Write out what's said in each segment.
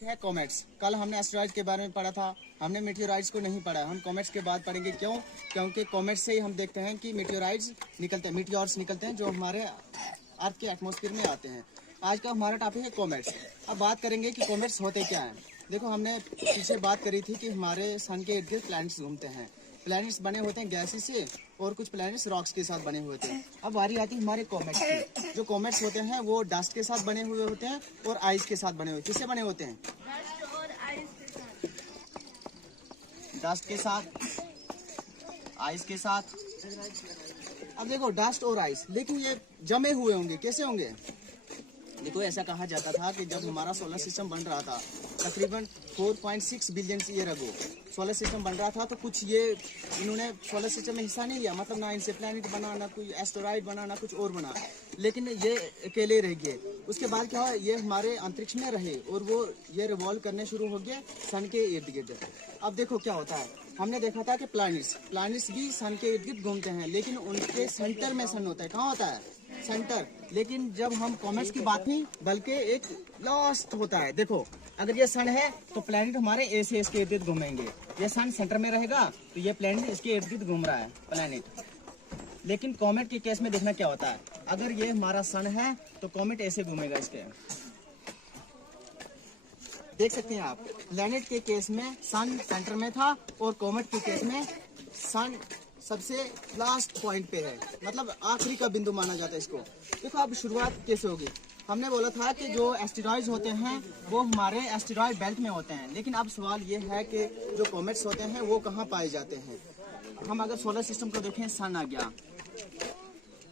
है कॉमेट्स। कल हमने एस्टेरॉइड्स के बारे में पढ़ा था, हमने मीटियोराइट्स को नहीं पढ़ा। हम कॉमेट्स के बाद पढ़ेंगे। क्यों? क्योंकि कॉमेट्स से ही हम देखते हैं कि मीटियोराइट्स निकलते हैं, मीटियोर्स निकलते हैं जो हमारे अर्थ के एटमॉस्फेयर में आते हैं। आज का हमारा टॉपिक है कॉमेट्स। अब बात करेंगे कि कॉमेट्स होते क्या हैं। देखो, हमने पीछे बात करी थी कि हमारे सन के इर्द गिर्द प्लैनेट्स घूमते हैं। प्लैनेट्स बने होते हैं गैसेस से और कुछ प्लैनेट्स रॉक्स के साथ बने हुए होते हैं। अब बारी आती है हमारे कॉमेट्स की। जो कॉमेट्स होते हैं वो डस्ट के साथ बने हुए होते हैं और आइस के साथ बने हुए। किससे बने होते हैं? डस्ट के साथ, आइस के साथ। अब देखो, डस्ट और आइस, लेकिन ये जमे हुए होंगे। कैसे होंगे? देखो, ऐसा कहा जाता था कि जब हमारा सोलर सिस्टम बन रहा था, तकरीबन 4.6 billion year ago solar system बन रहा था, तो कुछ ये इन्होंने सोलर सिस्टम में हिस्सा नहीं लिया। मतलब ना इनसे प्लैनेट बना, ना कोई एस्टेरॉइड बना, ना कुछ और बना, लेकिन ये अकेले रह गए। उसके बाद क्या हुआ, ये हमारे अंतरिक्ष में रहे और वो ये रिवॉल्व करने शुरू हो गए सन के इर्द गिर्द। अब देखो क्या होता है, हमने देखा था कि प्लैनेट्स भी सन के इर्द गिर्द घूमते हैं, लेकिन उनके सेंटर में सन होता है। कहाँ होता है? सेंटर। लेकिन जब हम कॉमेट्स की बात नहीं, बल्कि एक लास्ट होता है। देखो, अगर ये सन है तो प्लैनेट हमारे ए से इसके इर्द गिर्द घूमेंगे। ये सन सेंटर में रहेगा तो ये प्लैनेट इसके इर्द गिर्द घूम रहा है, प्लैनेट। लेकिन कॉमेट के केस में देखना क्या होता है, अगर ये हमारा सन है तो कॉमेट ऐसे घूमेगा इसके। देख सकते हैं आप, प्लैनेट के केस में सन सेंटर में था और कॉमेट के केस में सन सबसे लास्ट पॉइंट पे है, मतलब आखिरी का बिंदु माना जाता है इसको। देखो, अब शुरुआत कैसे होगी। हमने बोला था कि जो एस्टेरॉइड्स होते हैं वो हमारे एस्टेरॉइड बेल्ट में होते हैं, लेकिन अब सवाल ये है कि जो कॉमेट्स होते हैं वो कहाँ पाए जाते हैं। हम अगर सोलर सिस्टम को देखें, सन आ गया,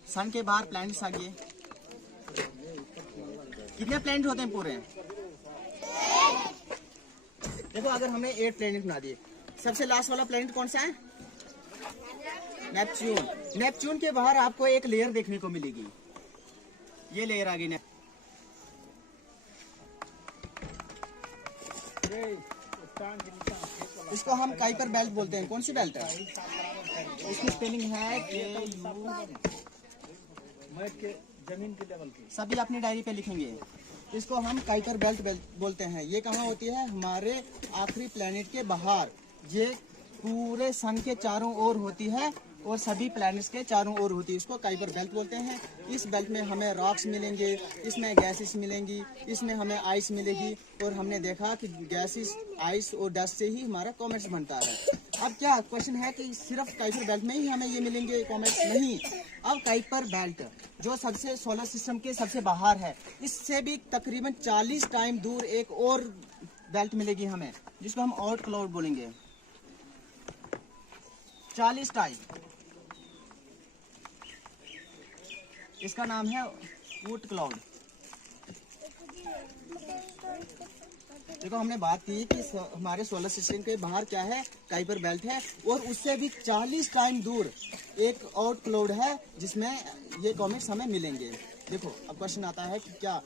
सन के बाहर प्लैनेट्स आ गए। कितने प्लैनेट होते हैं पूरे? देखो, अगर हमने 8 प्लैनेट बना दिए, सबसे लास्ट वाला प्लैनेट कौन सा है? नेपच्यून। नेपच्यून के बाहर आपको एक लेयर देखने को मिलेगी। ये लेयर आ गई। इसको हम काइपर बेल्ट बोलते हैं। कौन सी बेल्ट है? इसकी स्पेलिंग है जमीन के लेवल की। सभी अपनी डायरी पे लिखेंगे। इसको हम काइपर बेल्ट बोलते हैं। ये कहाँ होती है? हमारे आखिरी प्लेनेट के बाहर। ये पूरे सन के चारों ओर होती है और सभी प्लैनेट्स के चारों ओर होती है। इसको काइपर बेल्ट बोलते हैं। इस बेल्ट में हमें रॉक्स मिलेंगे, इसमें गैसेस मिलेंगी, इसमें हमें आइस मिलेगी। और हमने देखा कि गैसेस, आइस और डस्ट से ही हमारा कॉमेट्स बनता है। अब क्या क्वेश्चन है कि सिर्फ काइपर बेल्ट में ही हमें ये मिलेंगे कॉमेट्स? नहीं। अब काइपर बेल्ट जो सबसे सोलर सिस्टम के सबसे बाहर है, इससे भी तकरीबन 40 टाइम दूर एक और बेल्ट मिलेगी हमें, जिसको हम ऑट क्लाउड बोलेंगे। 40 टाइम। इसका नाम है ऊट क्लाउड। देखो, हमने बात की कि हमारे सोलर सिस्टम के बाहर क्या है? काइपर बेल्ट है, और उससे भी 40 टाइम दूर एक आउट क्लाउड है जिसमें ये कॉमेट्स हमें मिलेंगे। देखो, अब क्वेश्चन आता है कि क्या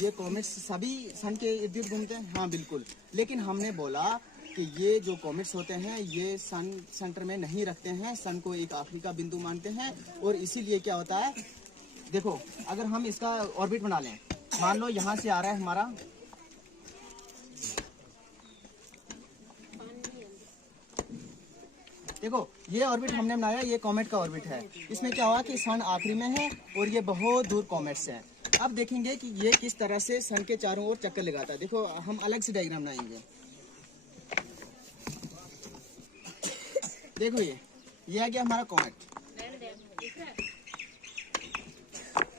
ये कॉमेट्स सभी सन के इर्द गिर्द घूमते हैं? हाँ, बिल्कुल। लेकिन हमने बोला कि ये जो कॉमेट्स होते हैं ये सन सेंटर में नहीं रखते हैं, सन को एक आखिरी का बिंदु मानते हैं। और इसीलिए क्या होता है, देखो, अगर हम इसका ऑर्बिट बना लें, मान लो यहाँ से आ रहा है हमारा, देखो ये ऑर्बिट हमने बनाया, ये कॉमेट का ऑर्बिट है। इसमें क्या हुआ कि सन आखिरी में है और ये बहुत दूर कॉमेट्स है। अब देखेंगे कि ये किस तरह से सन के चारों ओर चक्कर लगाता है। देखो, हम अलग से डायग्राम बनाएंगे। देखो, ये आ गया हमारा कॉमेट।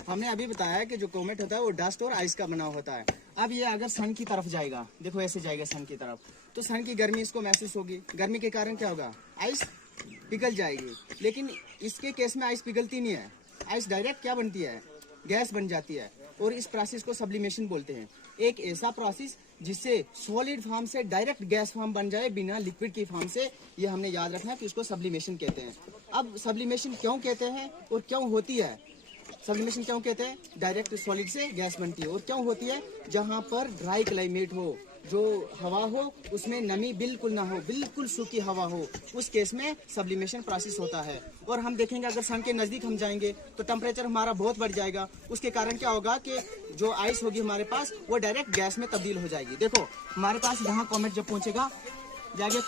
हमने अभी बताया कि जो कॉमेट होता है वो डस्ट और आइस का बना होता है। अब ये अगर सन की तरफ जाएगा, देखो ऐसे जाएगा सन की तरफ, तो सन की गर्मी इसको महसूस होगी। गर्मी के कारण क्या होगा? आइस पिघल जाएगी। लेकिन इसके केस में आइस पिघलती नहीं है। आइस डायरेक्ट क्या बनती है? गैस बन जाती है। और इस प्रोसेस को सब्लिमेशन बोलते हैं। एक ऐसा प्रोसेस जिससे सॉलिड फॉर्म से डायरेक्ट गैस फॉर्म बन जाए बिना लिक्विड की फॉर्म से। ये हमने याद रखना है कि इसको सब्लिमेशन कहते हैं। अब सब्लिमेशन क्यों कहते हैं और क्यों होती है? सब्लिमेशन क्यों कहते हैं? डायरेक्ट सॉलिड से गैस बनती है। और क्यों होती है? जहाँ पर ड्राई क्लाइमेट हो, जो हवा हो उसमें नमी बिल्कुल ना हो, बिल्कुल सूखी हवा हो, उस केस में सब्लिमेशन प्रोसेस होता है। और हम देखेंगे अगर सन के नज़दीक हम जाएंगे तो टेम्परेचर हमारा बहुत बढ़ जाएगा। उसके कारण क्या होगा कि जो आइस होगी हमारे पास वो डायरेक्ट गैस में तब्दील हो जाएगी। देखो हमारे पास यहाँ कॉमेट जब पहुँचेगा, जाएगा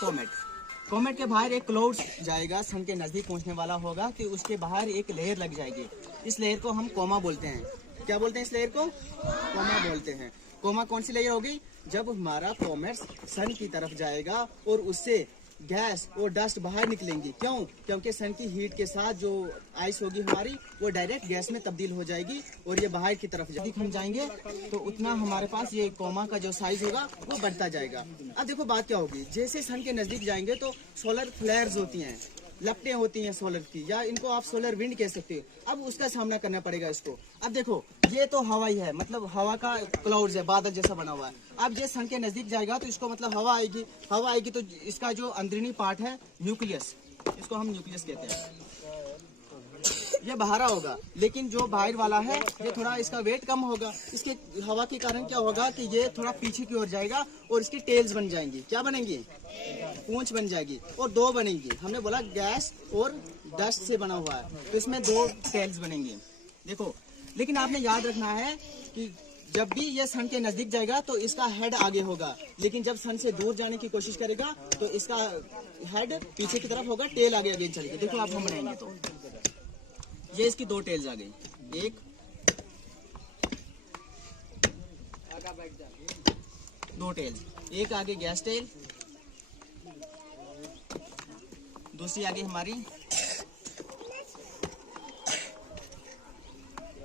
कॉमेट के बाहर एक क्लाउड जाएगा, सन के नज़दीक पहुँचने वाला होगा कि उसके बाहर एक लेयर लग जाएगी। इस लेयर को हम कोमा बोलते हैं। क्या बोलते हैं इस लेयर को? कोमा बोलते हैं। कोमा कौन सी लेयर होगी? जब हमारा कॉमेट सन की तरफ जाएगा और उससे गैस और डस्ट बाहर निकलेंगी। क्यों? क्योंकि सन की हीट के साथ जो आइस होगी हमारी वो डायरेक्ट गैस में तब्दील हो जाएगी और ये बाहर की तरफ जाएगी। हम जाएंगे तो उतना हमारे पास ये कोमा का जो साइज होगा वो बढ़ता जाएगा। अब देखो बात क्या होगी, जैसे सन के नज़दीक जाएंगे तो सोलर फ्लेयर्स होती हैं, लपटें होती हैं सोलर की, या इनको आप सोलर विंड कह सकते हो। अब उसका सामना करना पड़ेगा इसको। अब देखो ये तो हवा ही है, मतलब हवा का क्लाउड्स है, बादल जैसा बना हुआ है। अब ये सन के नज़दीक जाएगा तो इसको मतलब हवा आएगी तो इसका जो अंदरूनी पार्ट है न्यूक्लियस, इसको हम न्यूक्लियस कहते हैं, ये बाहर होगा। लेकिन जो बाहर वाला है ये थोड़ा इसका वेट कम होगा। इसके हवा के कारण क्या होगा कि ये थोड़ा पीछे की ओर जाएगा और इसकी टेल्स बन जाएंगी। क्या बनेंगी? पूंछ बन जाएगी और दो बनेंगी। हमने बोला गैस और डस्ट से बना हुआ है तो इसमें दो टेल्स बनेंगी। देखो लेकिन आपने याद रखना है कि जब भी ये सन के नज़दीक जाएगा तो इसका हेड आगे होगा, लेकिन जब सन से दूर जाने की कोशिश करेगा तो इसका हेड पीछे की तरफ होगा, टेल आगे आगे चलेगी। देखो आप हम बनाएंगे तो ये इसकी दो टेल्स आ गई, एक दो टेल्स, एक आगे गैस टेल, दूसरी आगे हमारी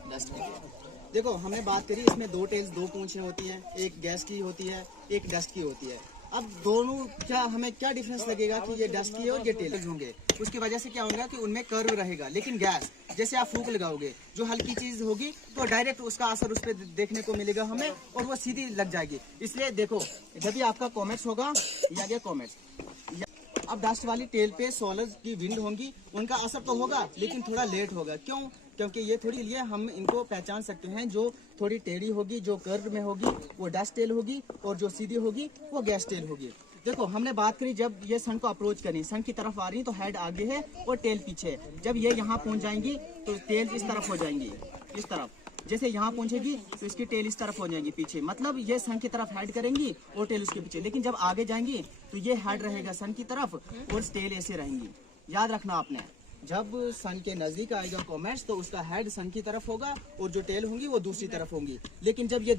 डस्ट टेल। देखो हमने बात करी इसमें दो टेल्स, दो पूंछें होती हैं, एक गैस की होती है एक डस्ट की होती है। अब दोनों क्या हमें क्या डिफरेंस लगेगा कि ये डस्ट की और ये टेल्स होंगे? उसकी वजह से क्या होगा कि उनमें कर्व रहेगा, लेकिन गैस जैसे आप फूंक लगाओगे जो हल्की चीज होगी तो डायरेक्ट उसका असर उस पर देखने को मिलेगा हमें और वो सीधी लग जाएगी। इसलिए देखो जब भी आपका कॉमेट्स होगा, ये आ गया कॉमेट्स, अब डस्ट वाली टेल पे सोलर की विंड होंगी, उनका असर तो होगा लेकिन थोड़ा लेट होगा। क्यों? क्योंकि ये थोड़ी लिए हम इनको पहचान सकते हैं, जो थोड़ी टेढ़ी होगी, जो कर्व में होगी वो डस्ट टेल होगी और जो सीधी होगी वो गैस टेल होगी। देखो हमने बात करी जब ये सन को अप्रोच करी, सन की तरफ आ रही तो हेड आगे है और टेल पीछे है। जब ये यहाँ पहुँच जाएंगी तो टेल इस तरफ हो जाएंगी, इस तरफ। जैसे यहाँ पहुंचेगी तो इसकी टेल इस तरफ हो जाएगी पीछे, मतलब ये सन की तरफ हेड करेंगी और टेल उसके पीछे। लेकिन जब आगे जाएंगी तो ये हेड रहेगा सन की तरफ और टेल ऐसे रहेंगी। याद रखना आपने, जब सन के नजदीक आएगा कॉमेट्स तो उसका हेड सन की तरफ होगा और जो टेल होंगी वो दूसरी तरफ होंगी। लेकिन जब ये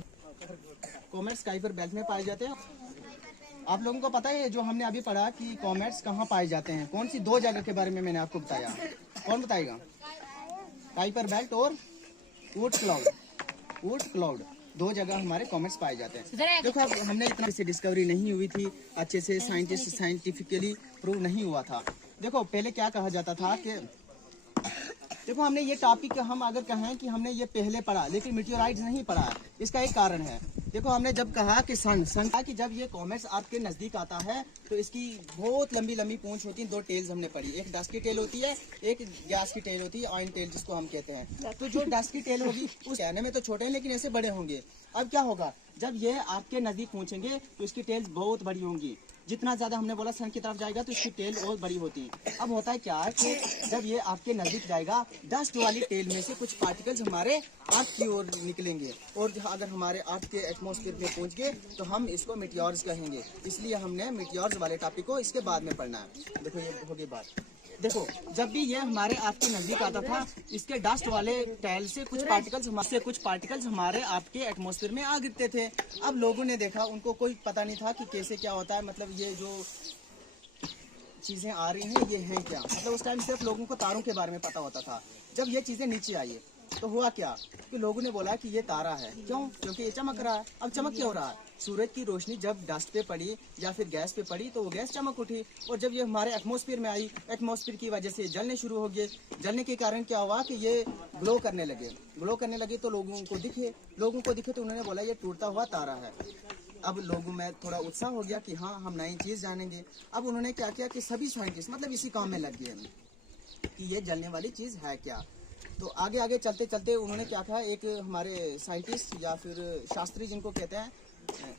कॉमेट्स काइपर बेल्ट में पाए जाते हैं, आप लोगों को पता है जो हमने अभी पढ़ा कि कॉमेट्स कहाँ पाए जाते हैं, कौन सी दो जगह के बारे में मैंने आपको बताया, कौन बताएगा? काइपर बेल्ट और ऊट क्लाउड, दो जगह हमारे कॉमेट्स पाए जाते हैं। देखो अब हमने इतना से डिस्कवरी नहीं हुई थी, अच्छे से साइंटिफिकली प्रूव नहीं हुआ था। देखो पहले क्या कहा जाता था कि देखो हमने ये टॉपिक हम अगर कहें कि हमने ये पहले पढ़ा लेकिन मीटियोराइट्स नहीं पढ़ा है, इसका एक कारण है। देखो हमने जब कहा कि सन कि जब ये कॉमेट्स आपके नज़दीक आता है तो इसकी बहुत लंबी लंबी पूंछ होती है। दो टेल्स हमने पढ़ी, एक डस्ट की टेल होती है, एक गैस की टेल होती है, ऑयल टेल जिसको हम कहते हैं। तो जो डस्ट की टेल होगी उस कहने में तो छोटे हैं लेकिन ऐसे बड़े होंगे। अब क्या होगा, जब ये आपके नज़दीक पहुँचेंगे तो इसकी टेल्स बहुत बड़ी होंगी। जितना ज़्यादा हमने बोला सन की तरफ जाएगा तो इसकी टेल और बड़ी होती है। अब होता है क्या है कि जब ये आपके नज़दीक जाएगा डस्ट वाली टेल में से कुछ पार्टिकल्स हमारे अर्थ की ओर निकलेंगे और अगर हमारे अर्थ के एटमॉस्फेयर में पहुंच गए तो हम इसको मीटियोर्स कहेंगे। इसलिए हमने मीटियोर्स वाले टॉपिक को इसके बाद में पढ़ना है। देखो ये होगी बात। देखो जब भी ये हमारे आपके नज़दीक आता था इसके डस्ट वाले टेल से कुछ पार्टिकल्स हमारे आपके एटमॉस्फेयर में आ गिरते थे। अब लोगों ने देखा, उनको कोई पता नहीं था कि कैसे क्या होता है, मतलब ये जो चीज़ें आ रही हैं ये हैं क्या। मतलब उस टाइम सिर्फ लोगों को तारों के बारे में पता होता था। जब ये चीज़ें नीचे आई तो हुआ क्या कि लोगों ने बोला कि ये तारा है। क्यों? क्योंकि ये चमक रहा है। अब चमक क्यों रहा है? सूरज की रोशनी जब डस्ट पे पड़ी या फिर गैस पे पड़ी तो वो गैस चमक उठी और जब ये हमारे एटमॉस्फेयर में आई, एटमॉस्फेयर की वजह से जलने शुरू हो गए। जलने के कारण क्या हुआ कि ये ग्लो करने लगे तो लोगों को दिखे तो उन्होंने बोला ये टूटता हुआ तारा है। अब लोगों में थोड़ा उत्साह हो गया कि हाँ हम नई चीज़ जानेंगे। अब उन्होंने क्या किया कि सभी साइंटिस्ट मतलब इसी काम में लग गए कि ये जलने वाली चीज़ है क्या। तो आगे आगे चलते चलते उन्होंने क्या कहा, एक हमारे साइंटिस्ट या फिर शास्त्री जिनको कहते हैं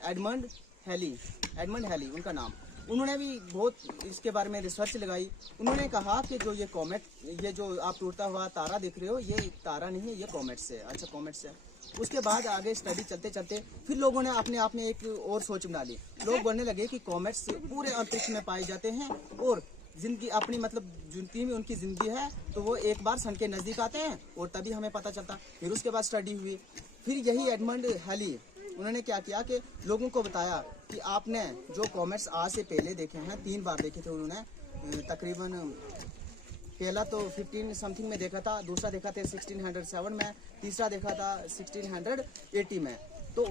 एडमंड हैली, एडमंड हैली उनका नाम। उन्होंने भी बहुत इसके बारे में रिसर्च लगाई। उन्होंने कहा कि जो ये कॉमेट, ये जो आप टूटता हुआ तारा देख रहे हो, ये तारा नहीं है, ये कॉमेट्स है। अच्छा, कॉमेट्स है। उसके बाद आगे स्टडी चलते चलते फिर लोगों ने अपने आप में एक और सोच बना ली। लोग बोलने लगे कि कॉमेट्स पूरे अंतरिक्ष में पाए जाते हैं और जिंदगी अपनी मतलब जितनी भी उनकी जिंदगी है तो वो एक बार सन के नज़दीक आते हैं और तभी हमें पता चलता। फिर उसके बाद स्टडी हुई। फिर यही एडमंड हैली उन्होंने क्या किया कि लोगों को बताया कि आपने जो कॉमेट्स आज से पहले देखे हैं, 3 बार देखे थे उन्होंने। तकरीबन पहला तो 15 समथिंग में देखा था, दूसरा देखा था 1607 में, तीसरा देखा था 1680 में। तो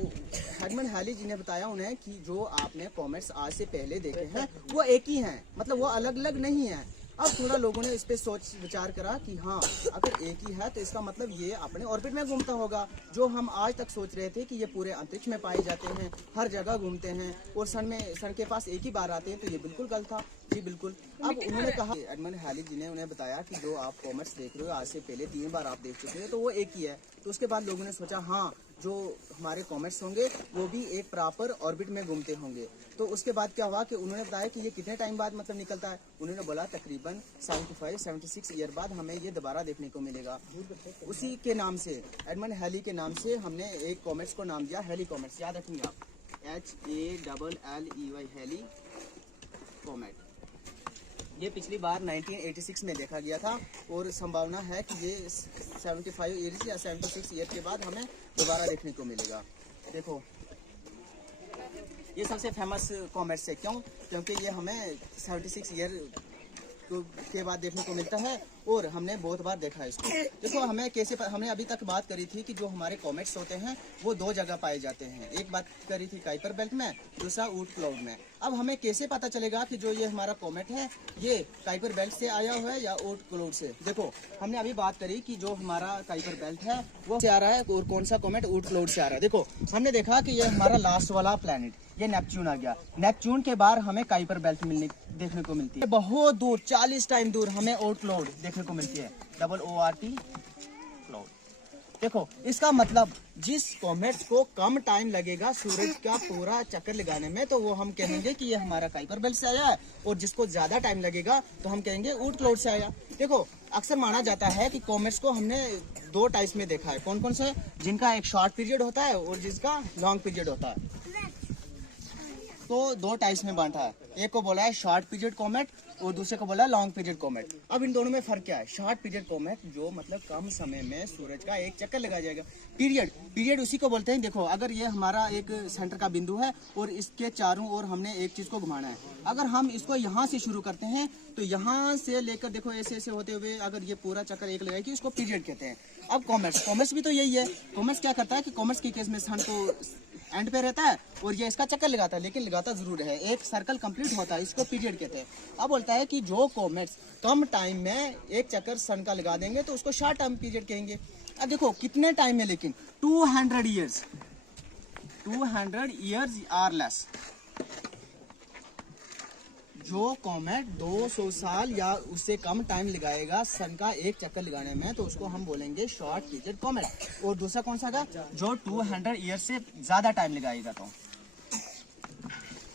एडमंड हैली जी ने बताया उन्हें कि जो आपने कॉमेट्स आज से पहले देखे हैं वो एक ही हैं, मतलब वो अलग अलग नहीं हैं। अब थोड़ा लोगों ने इस पे सोच विचार करा कि हाँ, अगर एक ही है तो इसका मतलब ये अपने ऑर्बिट में घूमता होगा। जो हम आज तक सोच रहे थे कि ये पूरे अंतरिक्ष में पाए जाते हैं, हर जगह घूमते हैं और सन के पास एक ही बार आते हैं, तो ये बिल्कुल गलत था जी, बिल्कुल। अब उन्होंने कहा, एडमंड हैली जी ने उन्हें बताया कि जो आप कॉमेट्स देख रहे हो आज से पहले 3 बार आप देख चुके हैं, तो वो एक ही है। तो उसके बाद लोगों ने सोचा हाँ, जो हमारे कॉमेट्स होंगे वो भी एक प्रॉपर ऑर्बिट में घूमते होंगे। तो उसके बाद क्या हुआ कि उन्होंने बताया कि ये कितने टाइम बाद मतलब निकलता है। उन्होंने बोला तकरीबन 76 ईयर बाद हमें ये दोबारा देखने को मिलेगा। उसी के नाम से, एडमंड हैली के नाम से, हमने एक कॉमेट्स को नाम दिया हैली कॉमेट्स। याद रखेंगे आप, HALLEY हैली कॉमेट। ये पिछली बार 1986 में देखा गया था और संभावना है कि ये 75 ईयर्स या 76 ईयर के बाद हमें दोबारा देखने को मिलेगा। देखो, ये सबसे फेमस कॉमेट्स है। क्यों? क्योंकि ये हमें 76 ईयर के बाद देखने को मिलता है और हमने बहुत बार देखा है इसको। देखो, हमें कैसे हमने अभी तक बात करी थी कि जो हमारे कॉमेट्स होते हैं वो 2 जगह पाए जाते हैं। एक बात करी थी काइपर बेल्ट में, दूसरा ऊट क्लाउड में। अब हमें कैसे पता चलेगा कि जो ये हमारा कॉमेट है ये काइपर बेल्ट से आया हुआ है या ऊट क्लाउड से? देखो, हमने अभी बात करी कि जो हमारा काइपर बेल्ट है वो से आ रहा है और कौन सा कॉमेट ऊट क्लाउड से आ रहा है। देखो, हमने देखा कि ये हमारा लास्ट वाला प्लैनेट, ये नेपच्यून आ गया। नेपच्यून के बाद हमें काइपर बेल्ट देखने को मिलती है। बहुत दूर, 40 टाइम दूर हमें ओट क्लाउड देखने को मिलती है, OORT क्लाउड। देखो, इसका मतलब जिस कॉमेट्स को कम टाइम लगेगा सूरज का पूरा चक्कर लगाने में, तो वो हम कहेंगे कि ये हमारा काइपर बेल्ट से आया है, और जिसको ज्यादा टाइम लगेगा तो हम कहेंगे ऊट क्लाउड से आया। देखो, अक्सर माना जाता है कि कॉमेट्स को हमने 2 टाइप्स में देखा है। कौन कौन से? जिनका एक शॉर्ट पीरियड होता है और जिसका लॉन्ग पीरियड होता है। तो 2 टाइप्स में बांटा है। एक को बोला है शॉर्ट पीरियड कॉमेट और दूसरे को बोला लॉन्ग पीरियड कॉमेट। अब इन दोनों में फर्क क्या है? शॉर्ट पीरियड कॉमेट जो मतलब कम समय में सूरज का एक चक्कर लगाया जाएगा। पीरियड उसी को बोलते हैं। देखो, अगर ये हमारा एक सेंटर का बिंदु है और इसके चारों ओर हमने एक चीज को घुमाना है। अगर हम इसको यहाँ से शुरू करते हैं तो यहाँ से लेकर देखो ऐसे ऐसे होते हुए अगर ये पूरा चक्कर एक लगाएगी, इसको पीरियड कहते हैं। अब कॉमेट्स भी तो यही है। कॉमेट्स क्या करता है कि कॉमेट्स के केस में सन तो एंड पे रहता है और ये इसका चक्कर लगाता है, लेकिन लगाता जरूर है। एक सर्कल कंप्लीट होता है, इसको पीरियड कहते हैं। अब बोलता है कि जो कॉमेट्स कम टाइम में एक चक्कर सन का लगा देंगे तो उसको शॉर्ट टाइम पीरियड कहेंगे। अब देखो कितने टाइम में, लेकिन 200 ईयर्स आर लेस। जो कॉमेट 200 साल या उससे कम टाइम लगाएगा सन का एक चक्कर लगाने में, तो उसको हम बोलेंगे शॉर्ट पीरियड कॉमेट। और दूसरा कौन सा था? जो 200 ईयर से ज्यादा टाइम लगाएगा, तो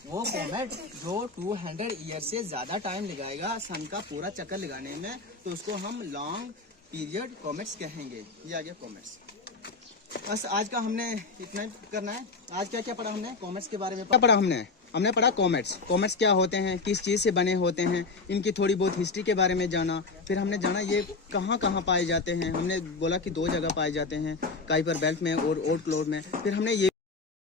वो कॉमेट जो 200 ईयर से ज्यादा टाइम लगाएगा सन का पूरा चक्कर लगाने में, तो उसको हम लॉन्ग पीरियड कॉमेट्स कहेंगे। ये आ गया कॉमेट्स। बस आज का हमने इतना ही करना है। आज क्या क्या पढ़ा हमने? कॉमेट्स के बारे में क्या पढ़ा हमने पढ़ा कॉमेट्स क्या होते हैं, किस चीज़ से बने होते हैं, इनकी थोड़ी बहुत हिस्ट्री के बारे में जाना। फिर हमने जाना ये कहाँ कहाँ पाए जाते हैं। हमने बोला कि 2 जगह पाए जाते हैं, काइपर बेल्ट में और ओट क्लाउड में। फिर हमने ये